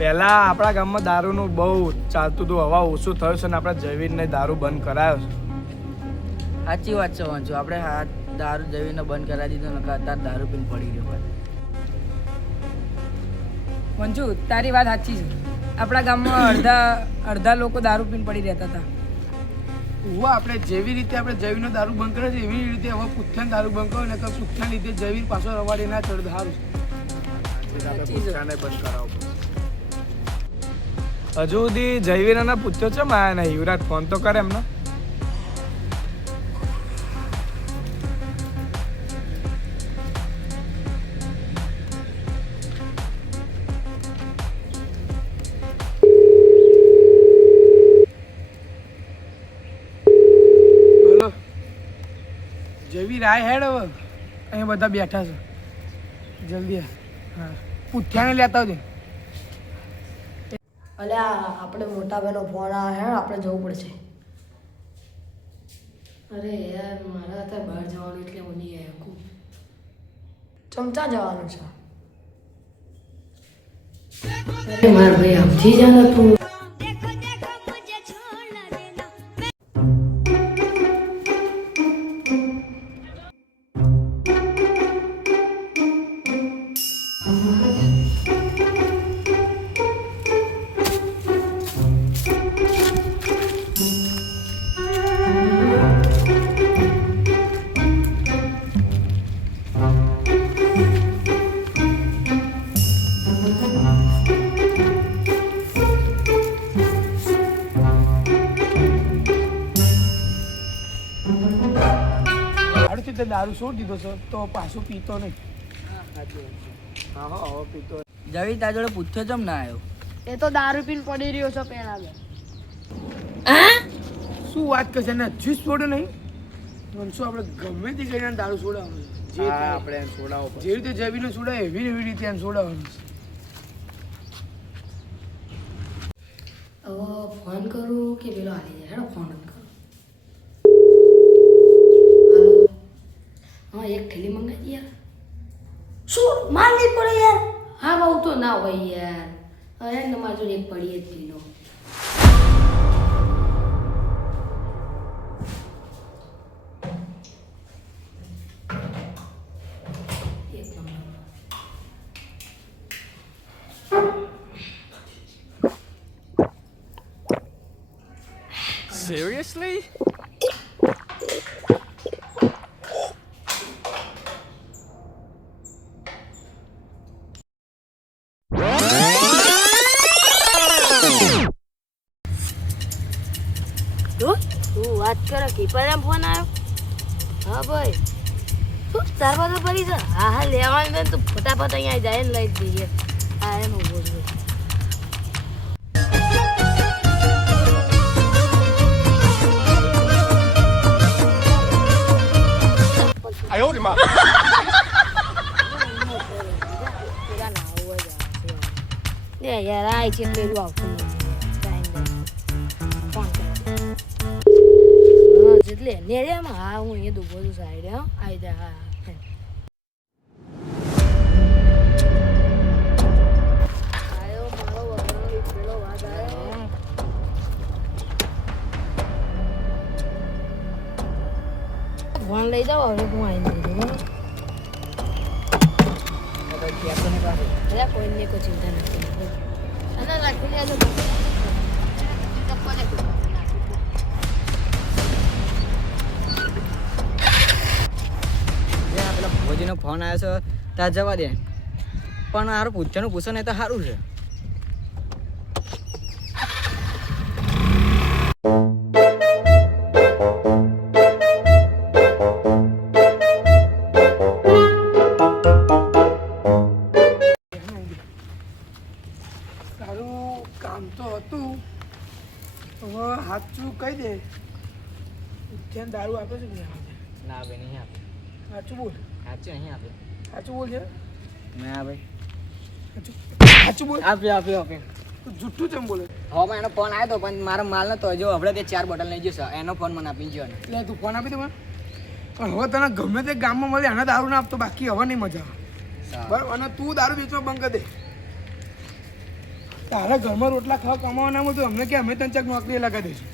પહેલા આપણા ગામમાં દારૂનું બહુ ચાલતું હતું, હવા ઓછું થયું છે ને આપણે જયવીરને દારૂ બંધ કરાયો છે. સાચી વાત છે વાંચો, આપણે દારૂ જવીને બંધ કરાવી દીધો ને અત્યારે દારૂ પીને પડી ગયો ભાઈ. મંજુ તારી વાત સાચી છે. આપણા ગામમાં અડધા લોકો દારૂ પીને પડી રહેતા હતા. આપણે જેવી રીતે આપણે જયવીરનો દારૂ બંધ કરે છે એવી રીતે હવે પુઠ્ઠાનો દારૂ બંધ કરો ને તો પુઠ્ઠાના લીધે જયવીર પાછો રવાડે ના ચડ સારું બંધ કરાવો. હજુ સુધી જયવીરના પૂછ્યો છે માયા નહીં, યુવરાજ ફોન તો કરે એમને. જયવીર આ હેડ હવે અહીંયા બધા બેઠા છે, જલ્દી હા પુઠ્ઠાને લેતા આવજે. અલ્યા આપણે મોટા ભાઈનો ફોન આવે હે, આપણે જવું પડશે. અરે યાર મારા અત્યારે બહાર જવાનું એટલે હું નહીં આવ્યો. ચમચા જવાનું છે. અરે મારા ભાઈ આમથી જ ને તું. દારૂ છોડી દીધો છે તો પાછું પીતો નહીં. હા હવે પીતો. જવી તાર જોડે પૂછ્યો ચમ ના આવ્યો? એ તો દારૂ પીને પડી રહ્યો છે પેલા. શું વાત કરશે ને હજુ છોડ્યો નહીં? શું આપણે ગમે તે કરીને દારૂ છોડાવવાનું છે. આપણે એમ છોડાવો જે રીતે જયવીરને છોડાવે એવી રીતે એને છોડાવવાનું છે. હવે ફોન કરું કે પેલો હાલી જાય? હેડો ફોન જ કરું. હાલો, હા એક થેલી મંગાવી યાર. શું માર નહીં પડે યાર? હા બહુ તો ના હોય યાર. અરે તમારી જોડે એક પડી જ થેલો. એક નંબર. Seriously? તું વાત કરે કીપર એમ ફોન આવ્યો? હા ભાઈ તું તારવા તો પડી છે. હા હા લેવાનું છે તું ફટાફટ અહીંયા જાય ને લઈ જ જઈએ. હા એમ ઉભો છું. યાર આ છે પેલું આવતું એટલે નેરિયામાં હા હું અહીંયા દુબો છું સાઈડ. હા આવી જાય. હા આવ્યો મારો વગરનો પેલો વાત આવ્યો. ફોન લઈ જાઓ હવે હું આવીને લઈ જાઉં. કોઈને કોઈ ચિંતા નથી. અને રાખી લેજો. પેલા ભોજીનો ફોન આવ્યો છે ત્યાં જવા દે, પણ સારું પૂછવાનું પૂછો ને તો સારું છે. તારું કામ તો હતું, હવે સાચું કહી દે. ધ્યાન દારૂ આપે છે કે ના ભાઈ નહીં આપે. સાચું બોલ. સાચું નહીં આપે. સાચું બોલ છે. ના ભાઈ સાચું બોલ. આપ્યો. તું જુઠ્ઠું કેમ બોલે? હવે એનો ફોન આવ્યો હતો પણ મારો માલ નતો. જો હમણાં તે 4 બોટલ લઈ જશે એનો ફોન મને આપી ગયો. એટલે તું ફોન આપી દે મને. પણ હવે તને ગમે તે ગામમાં મળે આને દારૂ ના આપતો, બાકી હવે નહીં મજા આવે. બરાબર? અને તું દારૂ વેચવા બંધ કરી દે. તારા ઘરમાં રોટલા ખાવા કમાવાના તો અમને કે અમે તને ચક નોકરી લગાવી દઈશું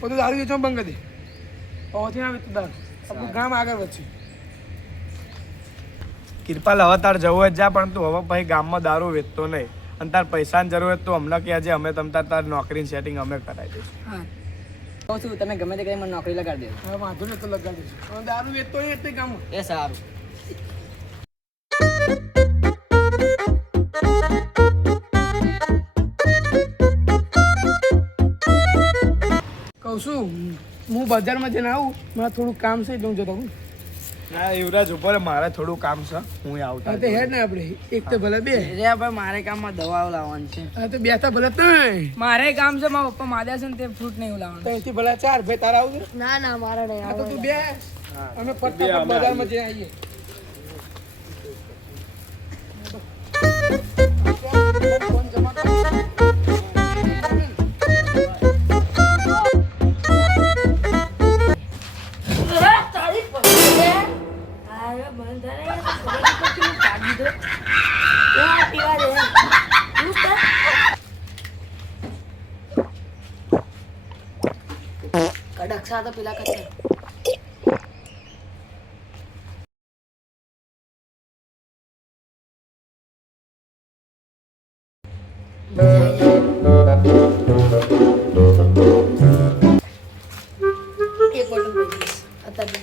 બધું દારૂ વેચવા બંધ કરી દે પહોંચી ના વેચતું દારૂ આપણું ગામ આગળ વધશે કિરપાલ હવે તાર જવું જ જા પણ તું હવે પછી ગામમાં દારૂ વેચતો નહીં અને તાર પૈસાની જરૂર હોય તો અમને કહેજે અમે તમ તાર નોકરીની સેટિંગ અમે કરાવી દઈશું હા કહું છું તમે ગમે તે કઈ મને નોકરી લગાડી દો. હવે વાંધો નહીં તો લગાવી દઈશું હવે દારૂ વેચતો નહીં એટલે ગામમાં એ સારું. કહું છું હું બજારમાં જઈને આવું મારે થોડું કામ છે એટલે હું જતો હું ના યુવરાજ ઉપર મારે થોડું કામ છે હું આવતા હા તો હેડ ને આપણે એક તો ભલે બે રે ભાઈ મારે કામમાં દવાઓ લાવવાની છે. હા તો બે તો ભલે ત્રણ મારે કામ છે મારા પપ્પા માદ્યા છે ને તે ફ્રૂટ નહીં લાવવાનું તો એથી ભલે ચાર ભાઈ તારા આવું ના ના મારે નહીં હા તો તું બે અમે ફટાફટ બજારમાં જઈને આવીએ ફોન જમા કર. તારી પકડે આરે બંધારે ખબર નથી કાઢી દો એ પીવા દે તું કડક સા તો પેલા કરતા એક બોટલ પીસ અત્યારે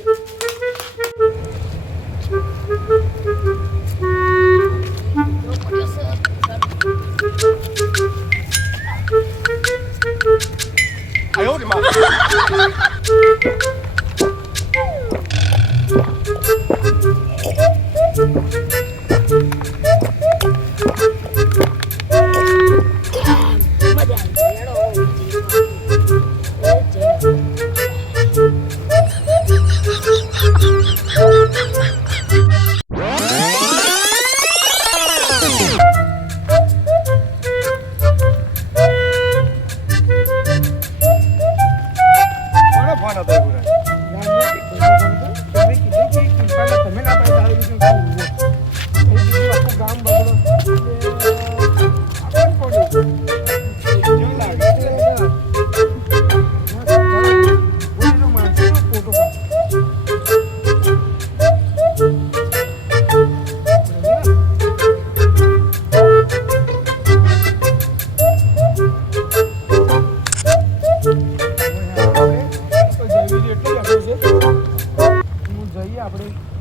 કોનો ફોન હતો યુવરાજ? તમે કીધું કે કૃપાને તમે ના પાડી દારૂ વેચવાનું કામ ઉભો. એ કીધું આખું ગામ બગડો. આપણને પડ્યું. કેવું લાગે? બોલીનો માણસનો ફોટો પાડ.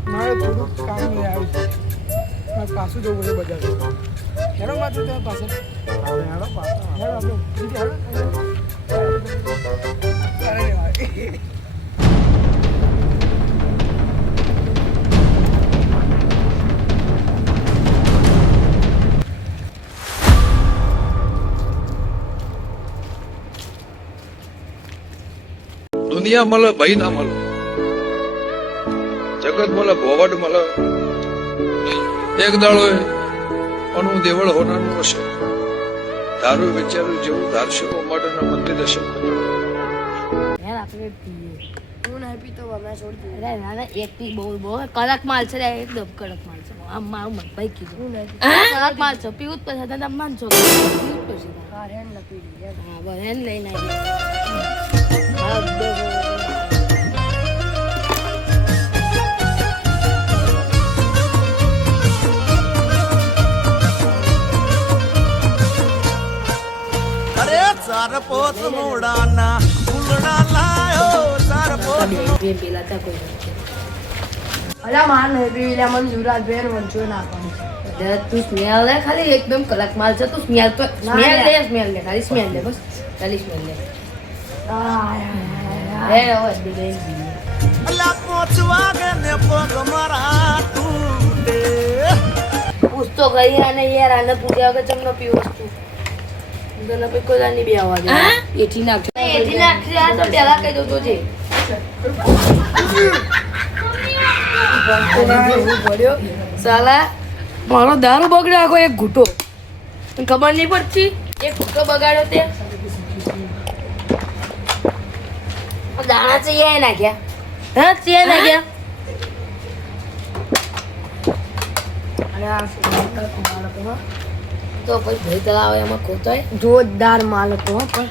મારે થોડુંક કામ લઈ આવ્યું છે મારે પાછું જવું પડે બજાર હેડો માત્ર ત્યાં પાછળ હેડો પાછળ હેડો આપણે બીજી હેડો અરે ભાઈ દુનિયા મળે ભાઈ ના મળે જગત મળે ભોવડ મળે એક દાડો અનુ દેવળ હોનાનું હશે તારું વિચાર્યું જેવું દાર્શકો માટેના મંદિર દર્શન યાર આપણે પીએ હું નહીં પીતો અમે છોડી દીધું અરે ના ના એક થી બહુ કડક માલ છે રે, એકદમ કડક માલ છે આમ મારું મન ભાઈ કીધું હું નહીં કડક માલ છે પીવું જ પછી તમે માનશો પીવું જ પછી હા રેન લપી દીધી હા બસ એને લઈને આવી પેલા ત્યાં કોઈ નથી. અલા માર નહીં પીવી લે મને યુવરાજ બેન વંચો નાખવાનું એટલે તું સ્મેલ લે ખાલી એકદમ કડક માલ છે તું સ્મેલ તો સ્મેલ લે ખાલી સ્મેલ લે બસ ખાલી સ્મેલ લે રે હવે દીકરી પૂછતો ગઈ અને યાર આને પૂછ્યા વગર ચમનો પીવો વસ્તુ તને કોઈ કોઈ નહીં બે અવાજ એથી નાખશે આ તો પહેલા કહી દઉં તો છે સાલા મારો દારૂ બગડ્યો આખો એક ઘૂંટો ખબર નહીં પડતી એક ઘૂંટો બગાડ્યો તે દાણા છે એ નાખ્યા હા તે નાખ્યા અને આ તો પછી ભાઈ તળાવે એમાં ખોતાય જોરદાર માલ હતો હો પણ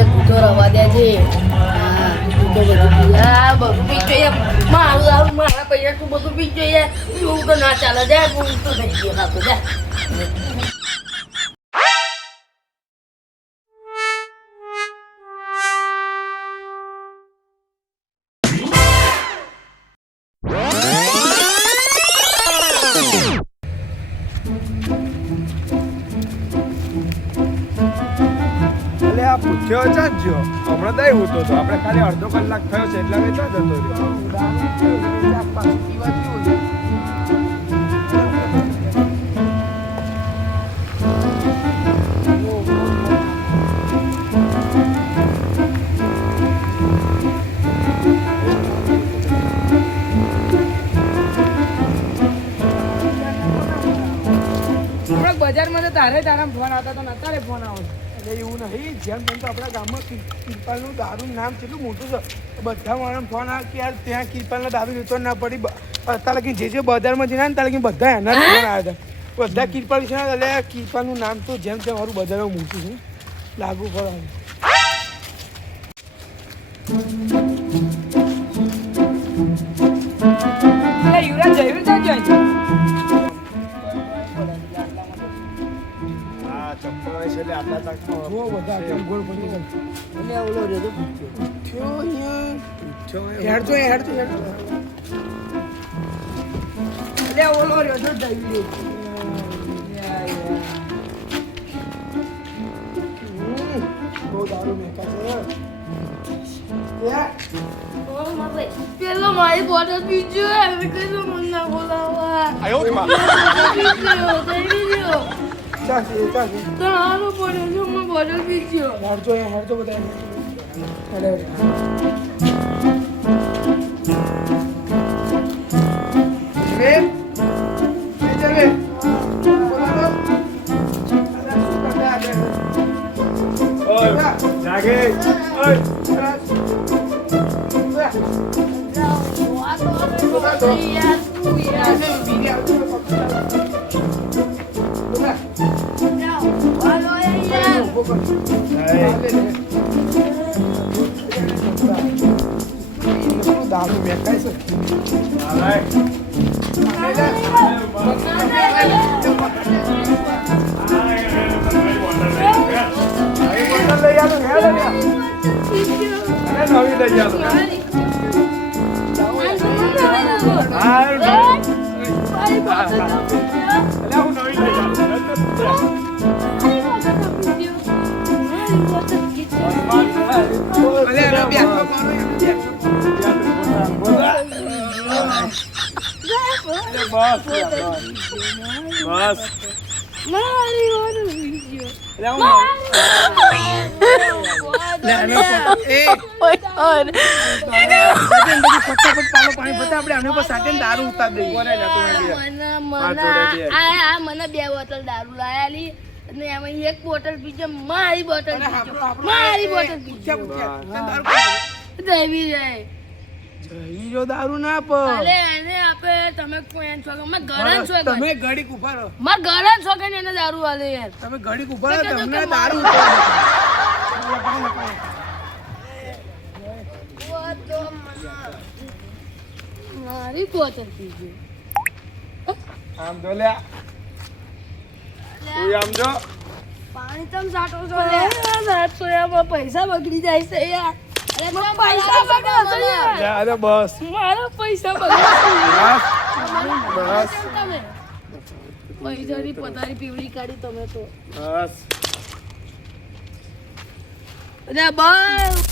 એક તો રવા દે છે હા તું તો બધું પી આ બધું પી જોઈએ મારું દારૂ મારા પૈસા તું બધું પી જોઈએ એવું તો ના ચાલે જાય હું તો થઈ ગયો ખાતો જાય એટલે આ પૂછ્યો ચાલ જો હમણાં તો એવું તો આપણે ખાલી અડધો કલાક થયો છે એટલે હવે ક્યાં જતો રહ્યો થોડાક બજારમાં તો તારા ફોન આવતા તો નતારે ફોન આવો એટલે એવું નહીં જેમ તેમ તો આપણા ગામમાં કિરપાલનું દારૂનું નામ કેટલું મોટું છે બધા માણસ ફોન આવે કે યાર ત્યાં કિરપાલનો દારૂ વેચવા ના પડી અત્યારે લગી જે બજારમાં જઈને ને ત્યાં લગી બધા એના જ ફોન આવ્યા હતા બધા કિરપાલ વિશે એટલે કિરપાલનું નામ તો જેમ તેમ મારું બજારમાં મોટું છે લાગુ પડે યુવરાજ જયવીર ક્યાં જાય હા ચપ્પલ હોય છે એટલે આપણા તાકમાં જો બધા કેમ ગોળ પડી ગયા એટલે ઓલો રહ્યો તો થયો અહીંયા હેડ તો એટલે ઓલો રહ્યો તો જયવીર બહુ દારૂ મેકા છે પેલો મારી બોટલ પીજો હવે કઈ મન ના બોલાવા ચાલશે તો આનો પડે છે હું બોટલ પીજો હેડ તો બધા જાગે દારૂ મેકાય છે લઈ આલો નવી લઈ આલો હું નવી લઈ બસ દારૂ ઉતાર દઈએ મને 2 બોટલ દારૂ લાયાલી અને એમાં એક બોટલ પીજો મારી બોટલ પીજો દેવી જાય હીરો દારૂ ના અરે એને આપે તમે કોઈ છો મેં ઘરન છો તમે ઘડીક ઉભા રહો માર ઘરન છો કે એને દારૂ આલે યાર તમે ઘડીક ઉભા રહો તમને દારૂ મારી બોટલ પીજો આમ જો લે તું આમ જો પાણી તમ સાટો છો લે સાટો યાર પૈસા બગડી જાય છે યાર અરે પૈસા બગડ્યો છે યાર અરે બસ મારા પૈસા બગડ્યા બસ તમે પૈસાની પતારી પીવડી કાઢી તમે તો બસ અરે બસ